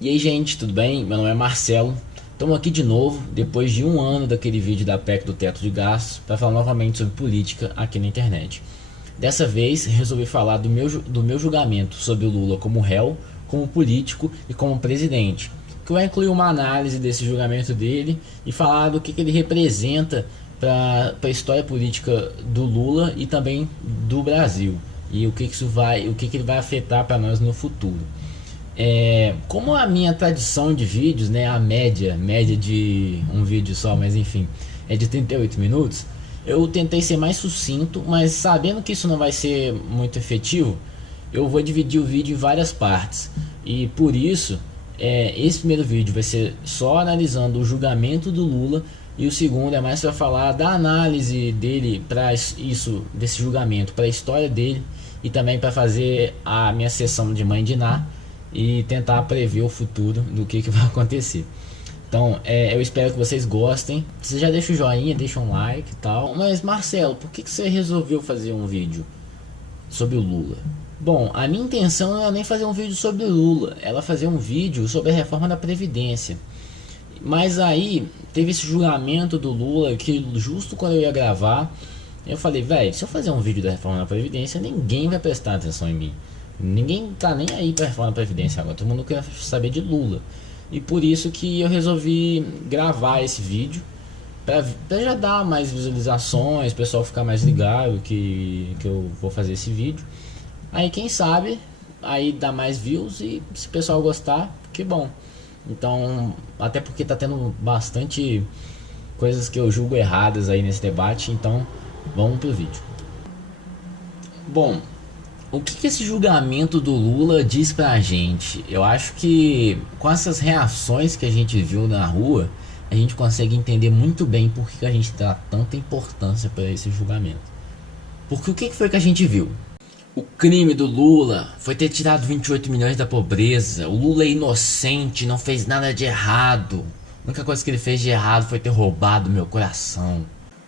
E aí, gente, tudo bem? Meu nome é Marcelo. Estamos aqui de novo, depois de um ano daquele vídeo da PEC do teto de gastos, para falar novamente sobre política aqui na internet. Dessa vez, resolvi falar do meu julgamento sobre o Lula como réu, como político e como presidente, que vai incluir uma análise desse julgamento dele e falar do que ele representa para a história política do Lula e também do Brasil, e o que ele vai afetar para nós no futuro. Como a minha tradição de vídeos, né, a média de um vídeo só, mas enfim, é de 38 minutos, eu tentei ser mais sucinto, mas sabendo que isso não vai ser muito efetivo, eu vou dividir o vídeo em várias partes. E por isso, esse primeiro vídeo vai ser só analisando o julgamento do Lula, e o segundo é mais para falar da análise dele para isso, desse julgamento, para a história dele, e também para fazer a minha sessão de mãe de Ná e tentar prever o futuro do que vai acontecer. Então, eu espero que vocês gostem. Você já deixa o joinha, deixa um like e tal. Mas Marcelo, por que você resolveu fazer um vídeo sobre o Lula? Bom, a minha intenção não era nem fazer um vídeo sobre o Lula, ela fazer um vídeo sobre a reforma da Previdência. Mas aí teve esse julgamento do Lula que justo quando eu ia gravar, eu falei, velho, se eu fazer um vídeo da reforma da Previdência, ninguém vai prestar atenção em mim. Ninguém tá nem aí para reforma da Previdência agora, todo mundo quer saber de Lula. E por isso que eu resolvi gravar esse vídeo para já dar mais visualizações, o pessoal ficar mais ligado que eu vou fazer esse vídeo. Aí quem sabe, aí dá mais views e se o pessoal gostar, que bom. Então, até porque tá tendo bastante coisas que eu julgo erradas aí nesse debate, então vamos pro vídeo. Bom, o que esse julgamento do Lula diz pra gente? Eu acho que com essas reações que a gente viu na rua, a gente consegue entender muito bem por que a gente dá tanta importância para esse julgamento. Porque o que foi que a gente viu? O crime do Lula foi ter tirado 28 milhões da pobreza. O Lula é inocente, não fez nada de errado. A única coisa que ele fez de errado foi ter roubado meu coração.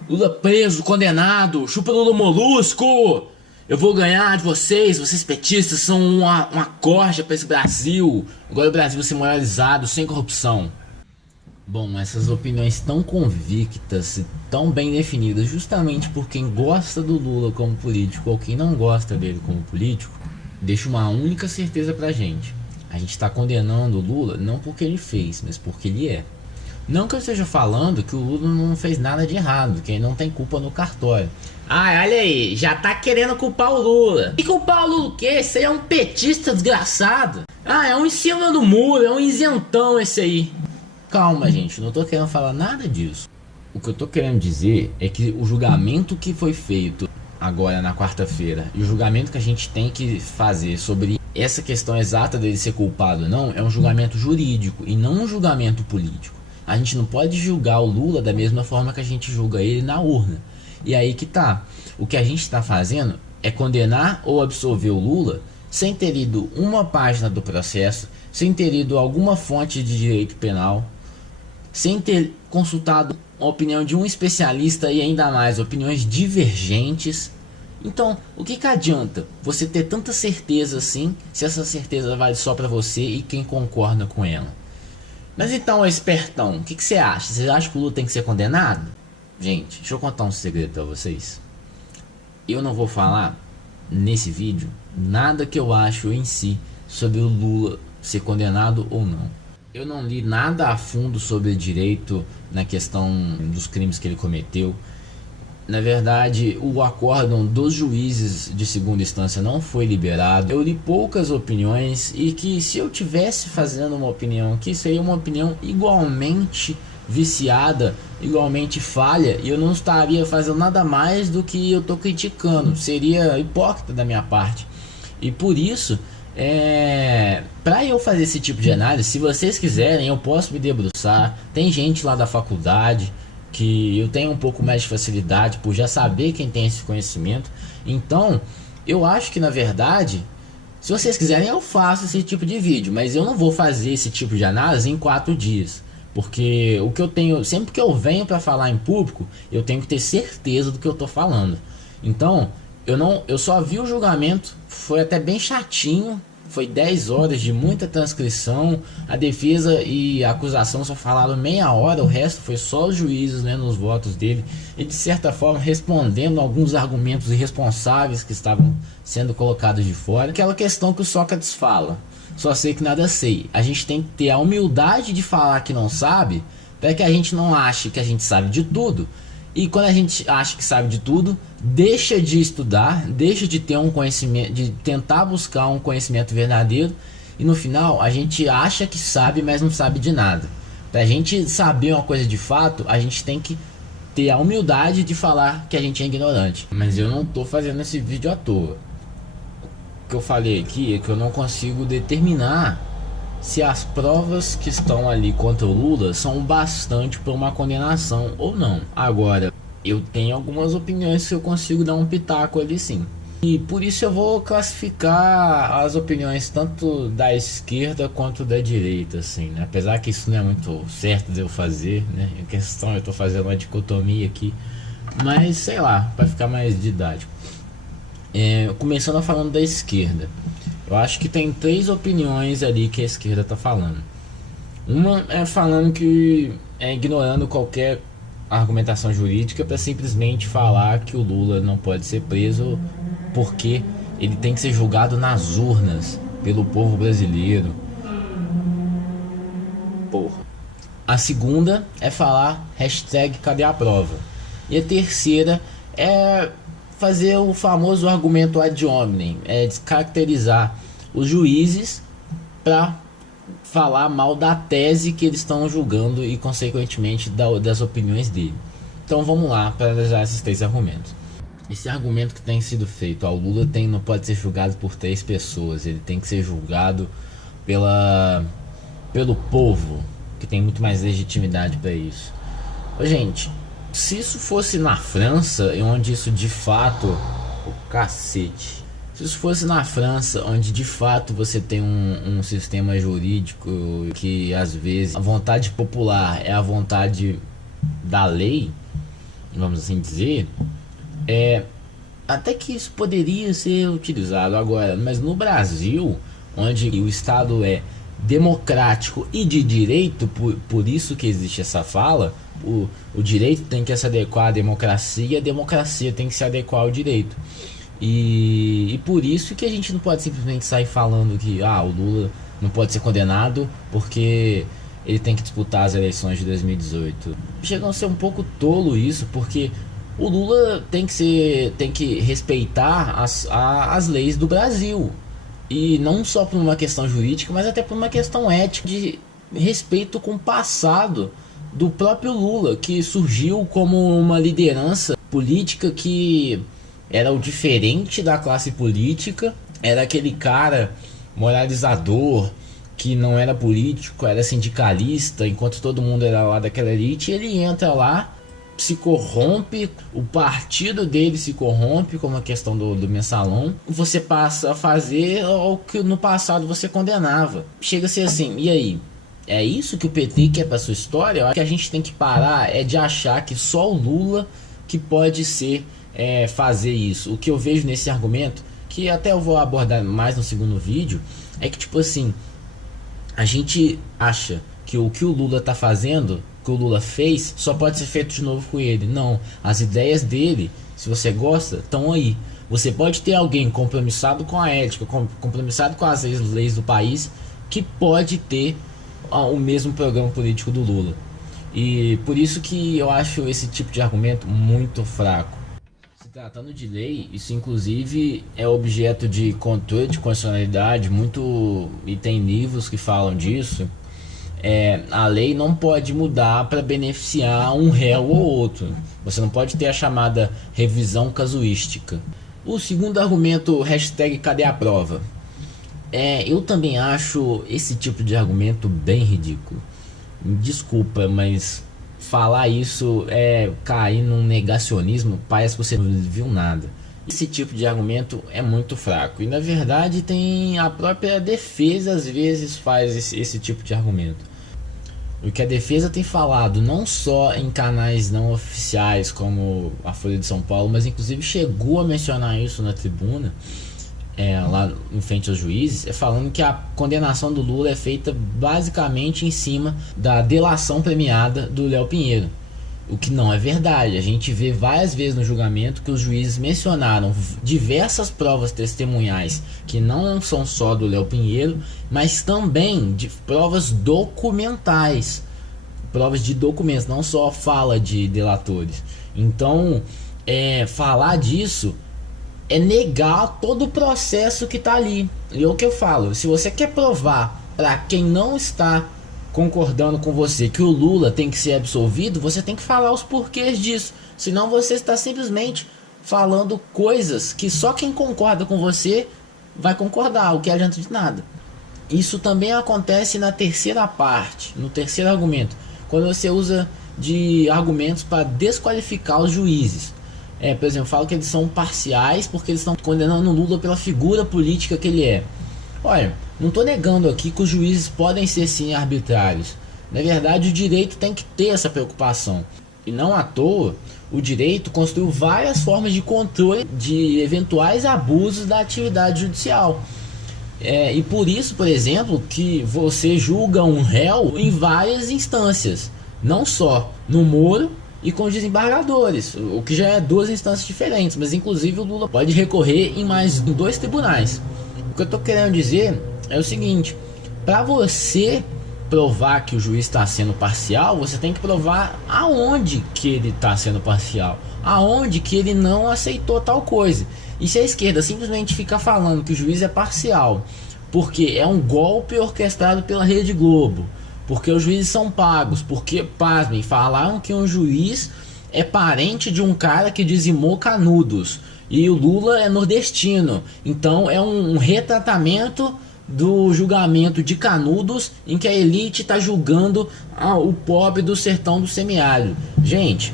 Lula preso, condenado, chupa Lula molusco! Eu vou ganhar de vocês petistas são uma corja para esse Brasil. Agora o Brasil vai ser moralizado, sem corrupção. Bom, essas opiniões tão convictas e tão bem definidas justamente por quem gosta do Lula como político ou quem não gosta dele como político, deixa uma única certeza pra gente. A gente está condenando o Lula não porque ele fez, mas porque ele é. Não que eu esteja falando que o Lula não fez nada de errado, que ele não tem culpa no cartório. Ah, olha aí, já tá querendo culpar o Lula. E culpar o Lula o quê? Esse aí é um petista desgraçado. Ah, é um em cima do muro, é um isentão esse aí. Calma, gente, não tô querendo falar nada disso. O que eu tô querendo dizer é que o julgamento que foi feito agora na quarta-feira e o julgamento que a gente tem que fazer sobre essa questão exata dele ser culpado ou não é um julgamento jurídico e não um julgamento político. A gente não pode julgar o Lula da mesma forma que a gente julga ele na urna. E aí que tá. O que a gente está fazendo é condenar ou absolver o Lula sem ter lido uma página do processo, sem ter lido alguma fonte de direito penal, sem ter consultado a opinião de um especialista e ainda mais opiniões divergentes. Então, o que adianta você ter tanta certeza assim, se essa certeza vale só para você e quem concorda com ela? Mas então, espertão, o que você acha? Você acha que o Lula tem que ser condenado? Gente, deixa eu contar um segredo pra vocês. Eu não vou falar nesse vídeo nada que eu acho em si sobre o Lula ser condenado ou não. Eu não li nada a fundo sobre direito na questão dos crimes que ele cometeu. Na verdade, o acórdão dos juízes de segunda instância não foi liberado. Eu li poucas opiniões e que se eu tivesse fazendo uma opinião aqui, seria uma opinião igualmente viciada, igualmente falha, e eu não estaria fazendo nada mais do que eu estou criticando. Seria hipócrita da minha parte. E por isso, para eu fazer esse tipo de análise, se vocês quiserem, eu posso me debruçar. Tem gente lá da faculdade que eu tenho um pouco mais de facilidade por já saber quem tem esse conhecimento. Então, eu acho que na verdade, se vocês quiserem, eu faço esse tipo de vídeo, mas eu não vou fazer esse tipo de análise em 4 dias. Porque o que eu tenho, sempre que eu venho para falar em público, eu tenho que ter certeza do que eu tô falando. Então, eu só vi o julgamento, foi até bem chatinho, foi 10 horas de muita transcrição. A defesa e a acusação só falaram meia hora, o resto foi só os juízes lendo os votos dele e de certa forma respondendo alguns argumentos irresponsáveis que estavam sendo colocados de fora. Aquela questão que o Sócrates fala: só sei que nada sei. A gente tem que ter a humildade de falar que não sabe, para que a gente não ache que a gente sabe de tudo. E quando a gente acha que sabe de tudo, deixa de estudar, deixa de ter um conhecimento, de tentar buscar um conhecimento verdadeiro, e no final a gente acha que sabe, mas não sabe de nada. Para a gente saber uma coisa de fato, a gente tem que ter a humildade de falar que a gente é ignorante. Mas eu não estou fazendo esse vídeo à toa. O que eu falei aqui é que eu não consigo determinar se as provas que estão ali contra o Lula são bastante para uma condenação ou não. Agora, eu tenho algumas opiniões que eu consigo dar um pitaco ali sim. E por isso eu vou classificar as opiniões tanto da esquerda quanto da direita, assim, né? Apesar que isso não é muito certo de eu fazer, né? Em questão, eu tô fazendo uma dicotomia aqui, mas sei lá, para ficar mais didático. Começando falando da esquerda. Eu acho que tem 3 opiniões ali que a esquerda tá falando. Uma é falando que é ignorando qualquer argumentação jurídica para simplesmente falar que o Lula não pode ser preso porque ele tem que ser julgado nas urnas pelo povo brasileiro. Porra. A segunda é falar hashtag cadê a prova. E a terceira é fazer o famoso argumento ad hominem, descaracterizar os juízes para falar mal da tese que eles estão julgando e consequentemente das opiniões dele. Então vamos lá para analisar esses 3 argumentos. Esse argumento que tem sido feito ao Lula não pode ser julgado por 3 pessoas, ele tem que ser julgado pelo povo, que tem muito mais legitimidade para isso. Gente, se isso fosse na França, onde isso de fato... Se isso fosse na França, onde de fato você tem um sistema jurídico que às vezes a vontade popular é a vontade da lei, vamos assim dizer, até que isso poderia ser utilizado agora. Mas no Brasil, onde o Estado é democrático e de direito, por isso que existe essa fala, o direito tem que se adequar à democracia e a democracia tem que se adequar ao direito. E por isso que a gente não pode simplesmente sair falando que o Lula não pode ser condenado porque ele tem que disputar as eleições de 2018. Chega a ser um pouco tolo isso, porque o Lula tem que respeitar as leis do Brasil. E não só por uma questão jurídica, mas até por uma questão ética, de respeito com o passado do próprio Lula, que surgiu como uma liderança política que era o diferente da classe política, era aquele cara moralizador, que não era político, era sindicalista, enquanto todo mundo era lá daquela elite. Ele entra lá, se corrompe, o partido dele se corrompe, como a questão do mensalão, você passa a fazer o que no passado você condenava. Chega a ser assim, e aí? É isso que o PT quer para sua história? Eu acho que a gente tem que parar de achar que só o Lula que pode fazer isso. O que eu vejo nesse argumento, que até eu vou abordar mais no segundo vídeo, é que tipo assim, a gente acha que o que o Lula tá fazendo, que o Lula fez, só pode ser feito de novo com ele. Não, as ideias dele, se você gosta, estão aí. Você pode ter alguém compromissado com a ética, compromissado com as leis do país, que pode ter o mesmo programa político do Lula. E por isso que eu acho esse tipo de argumento muito fraco. Se tratando de lei, isso inclusive é objeto de controle de constitucionalidade, e tem livros que falam disso. A lei não pode mudar para beneficiar um réu ou outro. Você não pode ter a chamada revisão casuística. O segundo argumento, hashtag cadê a prova? Eu também acho esse tipo de argumento bem ridículo. Desculpa, mas falar isso é cair num negacionismo, parece que você não viu nada. Esse tipo de argumento é muito fraco. E na verdade tem a própria defesa às vezes faz esse tipo de argumento. O que a defesa tem falado, não só em canais não oficiais como a Folha de São Paulo, mas inclusive chegou a mencionar isso na tribuna, lá em frente aos juízes, falando que a condenação do Lula é feita basicamente em cima da delação premiada do Léo Pinheiro, o que não é verdade. A gente vê várias vezes no julgamento que os juízes mencionaram diversas provas testemunhais que não são só do Léo Pinheiro, mas também de provas documentais, provas de documentos, não só fala de delatores. Então, falar disso é negar todo o processo que está ali. E é o que eu falo: se você quer provar para quem não está concordando com você que o Lula tem que ser absolvido, você tem que falar os porquês disso. Senão você está simplesmente falando coisas que só quem concorda com você vai concordar, o que adianta de nada. Isso também acontece na terceira parte, no terceiro argumento, quando você usa de argumentos para desqualificar os juízes. Por exemplo, falo que eles são parciais porque eles estão condenando o Lula pela figura política que ele é. Olha, não estou negando aqui que os juízes podem ser sim arbitrários. Na verdade, o direito tem que ter essa preocupação. E não à toa, o direito construiu várias formas de controle de eventuais abusos da atividade judicial. E por isso, por exemplo, que você julga um réu em várias instâncias, não só no Moro e com os desembargadores, o que já é duas instâncias diferentes, mas inclusive o Lula pode recorrer em mais 2 tribunais. O que eu estou querendo dizer é o seguinte: para você provar que o juiz está sendo parcial, você tem que provar aonde que ele está sendo parcial, aonde que ele não aceitou tal coisa. E se a esquerda simplesmente fica falando que o juiz é parcial porque é um golpe orquestrado pela Rede Globo, porque os juízes são pagos, porque, pasmem, falaram que um juiz é parente de um cara que dizimou Canudos e o Lula é nordestino, então é um retratamento do julgamento de Canudos, em que a elite está julgando o pobre do sertão do semiárido. Gente,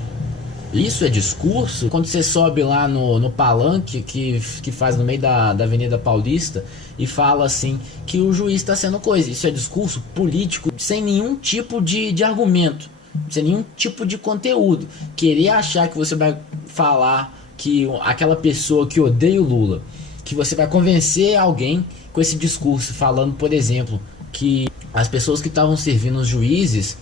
isso é discurso? Quando você sobe lá no palanque que faz no meio da Avenida Paulista e fala assim que o juiz está sendo coisa, isso é discurso político sem nenhum tipo de argumento, sem nenhum tipo de conteúdo. Querer achar que você vai falar que aquela pessoa que odeia o Lula, que você vai convencer alguém com esse discurso, falando, por exemplo, que as pessoas que estavam servindo os juízes,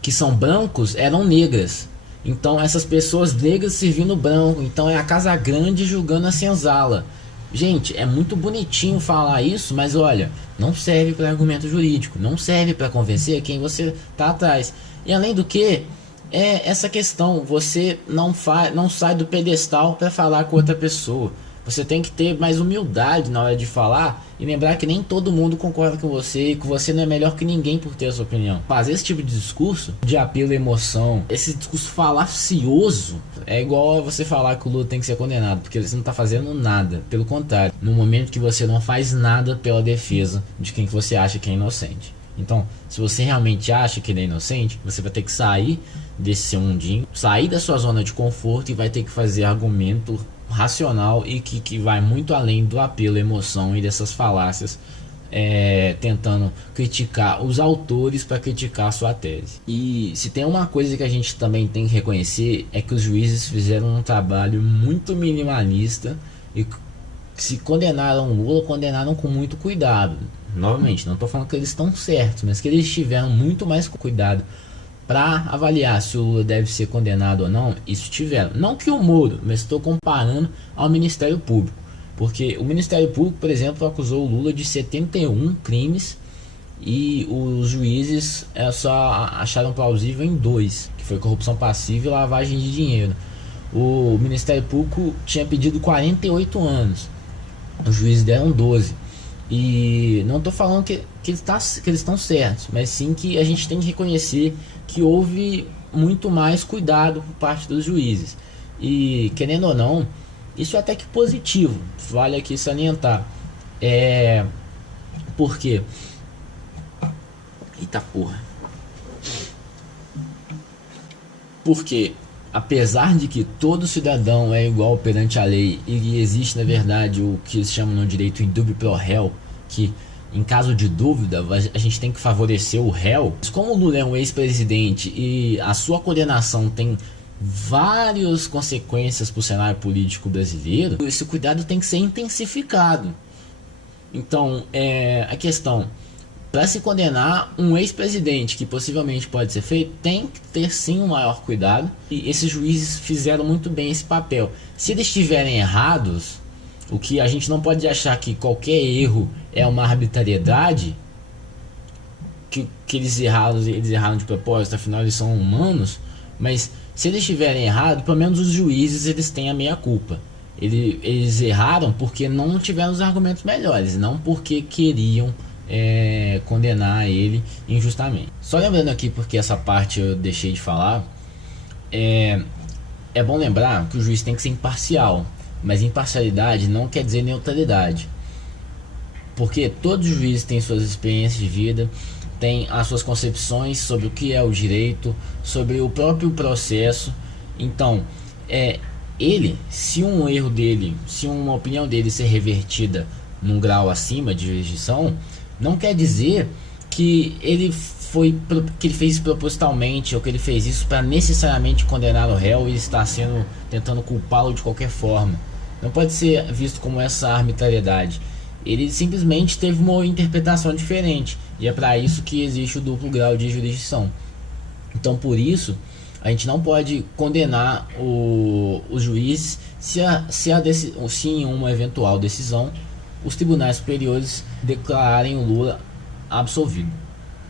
que são brancos, eram negras. Então essas pessoas negras servindo branco, então é a Casa Grande julgando a senzala. Gente, é muito bonitinho falar isso, mas olha, não serve para argumento jurídico, não serve para convencer quem você tá atrás. E além do que, essa questão, você não sai do pedestal para falar com outra pessoa. Você tem que ter mais humildade na hora de falar e lembrar que nem todo mundo concorda com você e que você não é melhor que ninguém por ter a sua opinião. Fazer esse tipo de discurso de apelo à emoção, esse discurso falacioso, é igual a você falar que o Lula tem que ser condenado, porque você não está fazendo nada. Pelo contrário, no momento que você não faz nada pela defesa de quem que você acha que é inocente. Então, se você realmente acha que ele é inocente, você vai ter que sair desse seu mundinho, sair da sua zona de conforto e vai ter que fazer argumento racional e que vai muito além do apelo à emoção e dessas falácias, tentando criticar os autores para criticar a sua tese. E se tem uma coisa que a gente também tem que reconhecer, é que os juízes fizeram um trabalho muito minimalista e se condenaram o Lula, condenaram com muito cuidado. Novamente, não estou falando que eles estão certos, mas que eles tiveram muito mais cuidado para avaliar se o Lula deve ser condenado ou não. Isso tiveram, não que o Moro, mas estou comparando ao Ministério Público, porque o Ministério Público, por exemplo, acusou o Lula de 71 crimes e os juízes só acharam plausível em 2, que foi corrupção passiva e lavagem de dinheiro. O Ministério Público tinha pedido 48 anos, os juízes deram 12. E não estou falando que eles estão certos, mas sim que a gente tem que reconhecer que houve muito mais cuidado por parte dos juízes. E querendo ou não, isso é até que positivo, vale aqui salientar. Por quê? Eita porra. Porque apesar de que todo cidadão é igual perante a lei e existe na verdade o que eles chamam no direito indubio pro réu, que em caso de dúvida a gente tem que favorecer o réu, mas como o Lula é um ex-presidente e a sua condenação tem várias consequências para o cenário político brasileiro, esse cuidado tem que ser intensificado. Então, a questão, para se condenar um ex-presidente, que possivelmente pode ser feito, tem que ter sim um maior cuidado. E esses juízes fizeram muito bem esse papel. Se eles estiverem errados, o que a gente não pode achar que qualquer erro é uma arbitrariedade, que eles erraram de propósito, afinal eles são humanos. Mas se eles estiverem errados, pelo menos os juízes eles têm a meia-culpa. Eles erraram porque não tiveram os argumentos melhores, não porque queriam condenar ele injustamente. Só lembrando aqui, porque essa parte eu deixei de falar, é bom lembrar que o juiz tem que ser imparcial, mas imparcialidade não quer dizer neutralidade, porque todos os juízes têm suas experiências de vida, têm as suas concepções sobre o que é o direito, sobre o próprio processo. Então, se um erro dele, se uma opinião dele ser revertida num grau acima de jurisdição, não quer dizer que ele fez propositalmente, ou que ele fez isso para necessariamente condenar o réu e está tentando culpá-lo de qualquer forma. Não pode ser visto como essa arbitrariedade. Ele simplesmente teve uma interpretação diferente, e é para isso que existe o duplo grau de jurisdição. Então, por isso, a gente não pode condenar os juízes se em uma eventual decisão os tribunais superiores declararem o Lula absolvido.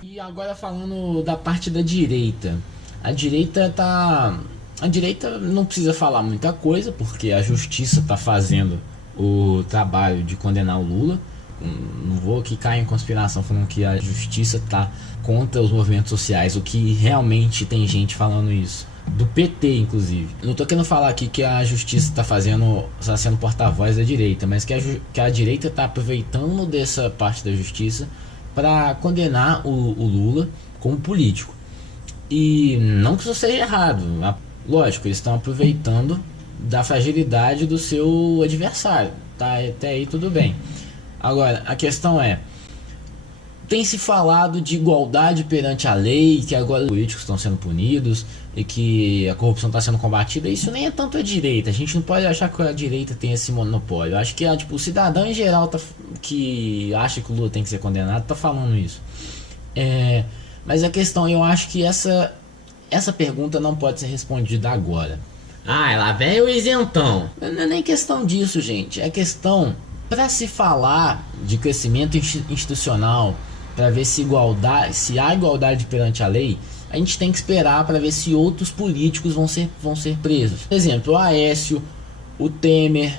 E agora falando da parte da direita. A direita não precisa falar muita coisa, porque a justiça está fazendo o trabalho de condenar o Lula. Não vou aqui cair em conspiração falando que a justiça está contra os movimentos sociais, o que realmente tem gente falando isso, do PT inclusive. Não tô querendo falar aqui que a justiça está sendo porta-voz da direita, mas que a direita está aproveitando dessa parte da justiça para condenar o Lula como político. E não que isso seja errado, lógico, eles estão aproveitando da fragilidade do seu adversário, tá? Até aí tudo bem. Agora, a questão tem se falado de igualdade perante a lei, que agora os políticos estão sendo punidos e que a corrupção está sendo combatida. Isso nem é tanto a direita. A gente não pode achar que a direita tem esse monopólio. Eu acho que o cidadão em geral que acha que o Lula tem que ser condenado está falando isso. Mas a questão, eu acho que essa pergunta não pode ser respondida agora. Lá vem o isentão. Não é nem questão disso, gente. É questão, para se falar de crescimento institucional, para ver se há igualdade perante a lei, a gente tem que esperar para ver se outros políticos vão ser presos. Por exemplo, o Aécio, o Temer,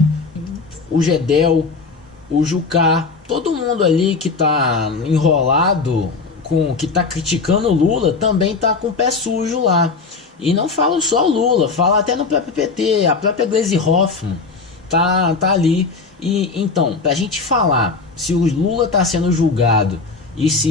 o Gedel, o Jucá, todo mundo ali que tá enrolado, que tá criticando o Lula, também tá com o pé sujo lá. E não falo só o Lula, fala até no próprio PT, a própria Gleisi Hoffmann tá ali. E então, pra gente falar se o Lula tá sendo julgado e se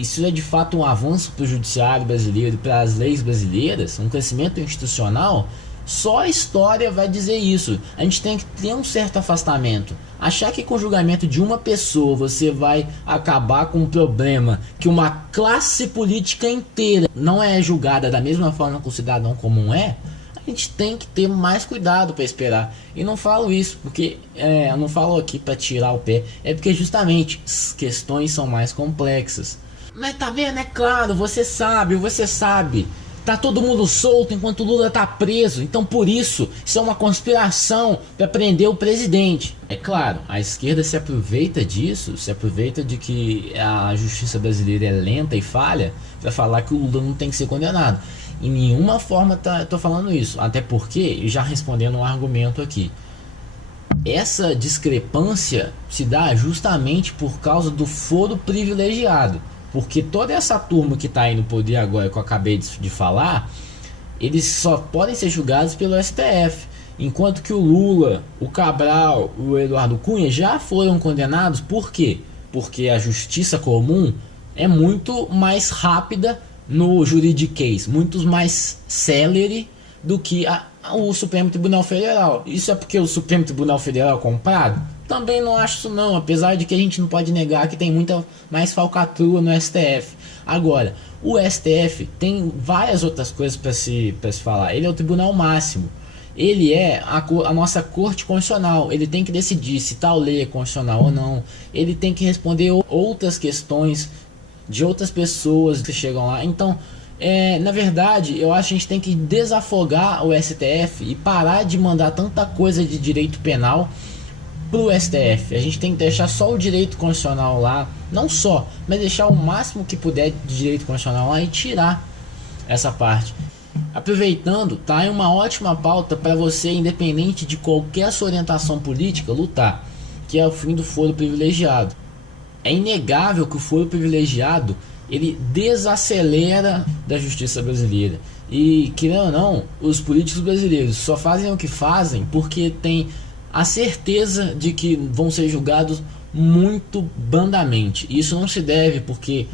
isso é de fato um avanço para o judiciário brasileiro e para as leis brasileiras, um crescimento institucional, só a história vai dizer isso. A gente tem que ter um certo afastamento. Achar que com o julgamento de uma pessoa você vai acabar com um problema que uma classe política inteira não é julgada da mesma forma que o cidadão comum a gente tem que ter mais cuidado para esperar. E não falo isso porque eu não falo aqui para tirar o pé, é porque justamente as questões são mais complexas. Mas tá vendo? É claro, você sabe, tá todo mundo solto enquanto o Lula tá preso. Então por isso é uma conspiração para prender o presidente. É claro, a esquerda se aproveita disso, se aproveita de que a justiça brasileira é lenta e falha para falar que o Lula não tem que ser condenado. Em nenhuma forma tô falando isso, até porque, já respondendo um argumento aqui, essa discrepância se dá justamente por causa do foro privilegiado, porque toda essa turma que está aí no poder agora, que eu acabei de falar, eles só podem ser julgados pelo STF, enquanto que o Lula, o Cabral, o Eduardo Cunha já foram condenados. Por quê? Porque a justiça comum é muito mais rápida no juridiquês, muito mais célere do que o Supremo Tribunal Federal. Isso é porque o Supremo Tribunal Federal é comprado? Também não acho isso não, apesar de que a gente não pode negar que tem muita mais falcatrua no STF. Agora, o STF tem várias outras coisas para se falar. Ele é o tribunal máximo. Ele é a nossa corte constitucional. Ele tem que decidir se tal lei é constitucional ou não. Ele tem que responder outras questões de outras pessoas que chegam lá. Então, na verdade, eu acho que a gente tem que desafogar o STF e parar de mandar tanta coisa de direito penal pro STF. A gente tem que deixar só o direito constitucional lá, não só, mas deixar o máximo que puder de direito constitucional lá e tirar essa parte. Aproveitando, tá aí uma ótima pauta para você, independente de qualquer sua orientação política, lutar, que é o fim do foro privilegiado. É inegável que o foro privilegiado ele desacelera da justiça brasileira. E, querendo ou não, os políticos brasileiros só fazem o que fazem porque tem a certeza de que vão ser julgados muito brandamente. Isso não se deve porque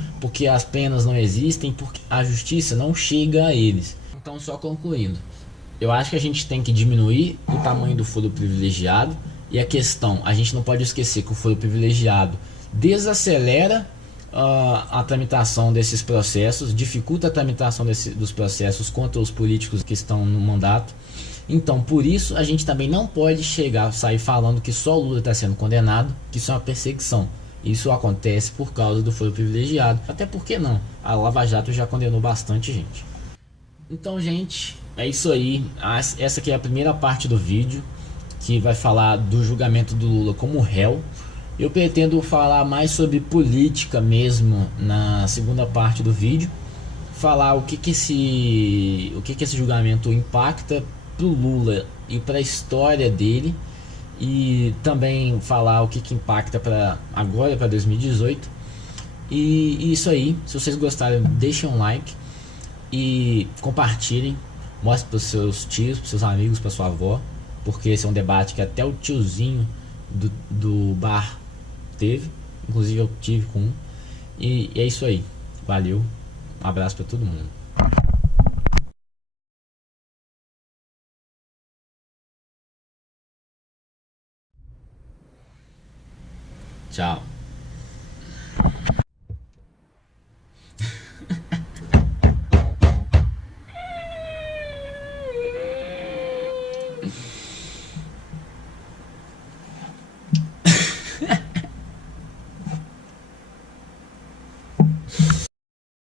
as penas não existem, porque a justiça não chega a eles. Então, só concluindo, eu acho que a gente tem que diminuir o tamanho do foro privilegiado. E a questão, a gente não pode esquecer que o foro privilegiado desacelera a tramitação desses processos, dificulta a tramitação dos processos contra os políticos que estão no mandato. Então, por isso, a gente também não pode sair falando que só Lula está sendo condenado, que isso é uma perseguição. Isso acontece por causa do foro privilegiado. Até porque não, a Lava Jato já condenou bastante gente. Então, gente, é isso aí. Essa aqui é a primeira parte do vídeo, que vai falar do julgamento do Lula como réu. Eu pretendo falar mais sobre política mesmo na segunda parte do vídeo. Falar o que esse julgamento impacta pro Lula e para a história dele. E também falar o que impacta para agora, para 2018. E isso aí. Se vocês gostaram, deixem um like. E compartilhem. Mostre para os seus tios, para seus amigos, para sua avó. Porque esse é um debate que até o tiozinho do bar teve, inclusive eu tive com um. E é isso aí, valeu, um abraço para todo mundo. Tchau.